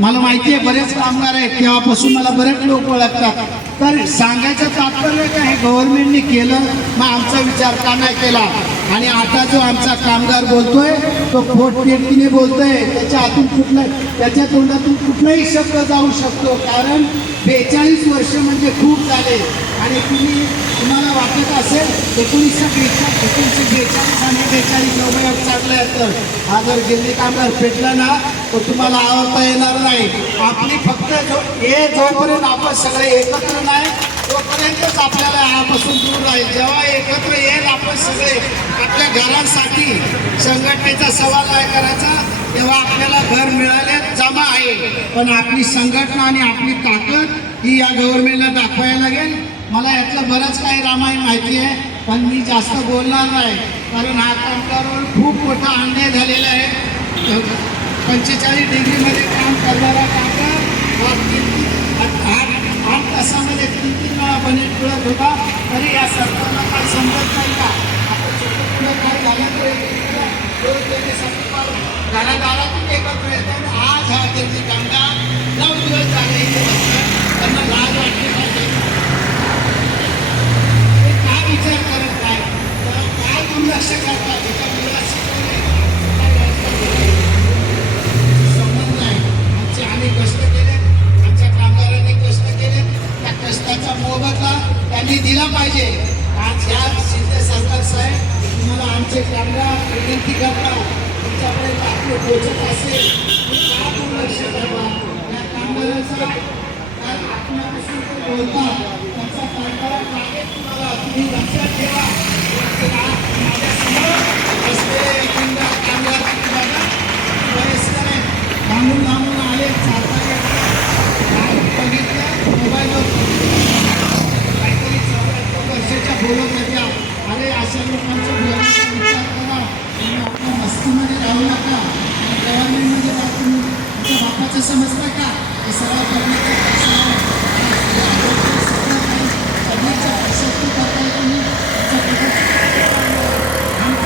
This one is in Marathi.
मला माहिती आहे बरेच कामगार आहेत. तेव्हापासून मला बरेच लोक ओळखतात. तर सांगायचं तात्पर्य काय? गव्हर्नमेंटने केलं मग आमचा विचार का नाही केला? आणि आता जो आमचा कामगार बोलतोय तो पोटपेटीने बोलतोय. त्याच्या हातून कुठला त्याच्या तोंडातून कुठलाही शब्द जाऊ शकतो. कारण बेचाळीस वर्ष म्हणजे खूप झाले. आणि तुम्ही तुम्हाला वाटत असेल एकोणीसशे बेचाळीस एकोणीसशे बेचाळीस आणि बेचाळीस चांगलं आहे तर हा जर गेले कामगार पेटला ना तर तुम्हाला आवडता येणार नाही. आपली फक्त जो हे जोपर्यंत आपण सगळे एकत्र नाही तोपर्यंतच आपल्याला यापासून दूर राहील. जेव्हा एकत्र येईल आपण सगळे आपल्या घरांसाठी संघटनेचा सवाल काय करायचा. तेव्हा आपल्याला घर मिळाले जमा आहे. पण आपली संघटना आणि आपली ताकद ही या गव्हर्नमेंटला दाखवायला लागेल. मला यातलं बरंच काही रामायण माहिती आहे पण मी जास्त बोलणार नाही. कारण हा कामगारावर खूप मोठा अन्याय झालेला आहे. पंचेचाळीस डिग्रीमध्ये काम करणारा कामगार आठ आठ तासामध्ये तीन तीन वेळा बनेट मिळत होता तरी या सरकारला काय समजत नाही का आता छोटं पुढं काय झालं तर एकमेकांना रोज एकत्र येतात आज हा त्यांचे कामगार मोबदला त्यांनी दिला पाहिजे. आज या शिंदे सरकार साहेब तुम्हाला आमचे कामगार विनंती करता तुमच्याकडे बातमी पोचत असेल तर का या कामगारांचा काय आपल्यापासून ते बोलतात त्यांचा कडकडा लागेल तुम्हाला तुम्ही लक्षात ठेवा. कामगार कामगार तुम्ही आहेत आले चालता अशा विचार करा आणि आपल्या मस्तीमध्ये राहू नका गव्हर्नमेंटमध्ये राहा तुम्ही तुमच्या बापाचं समजता का हे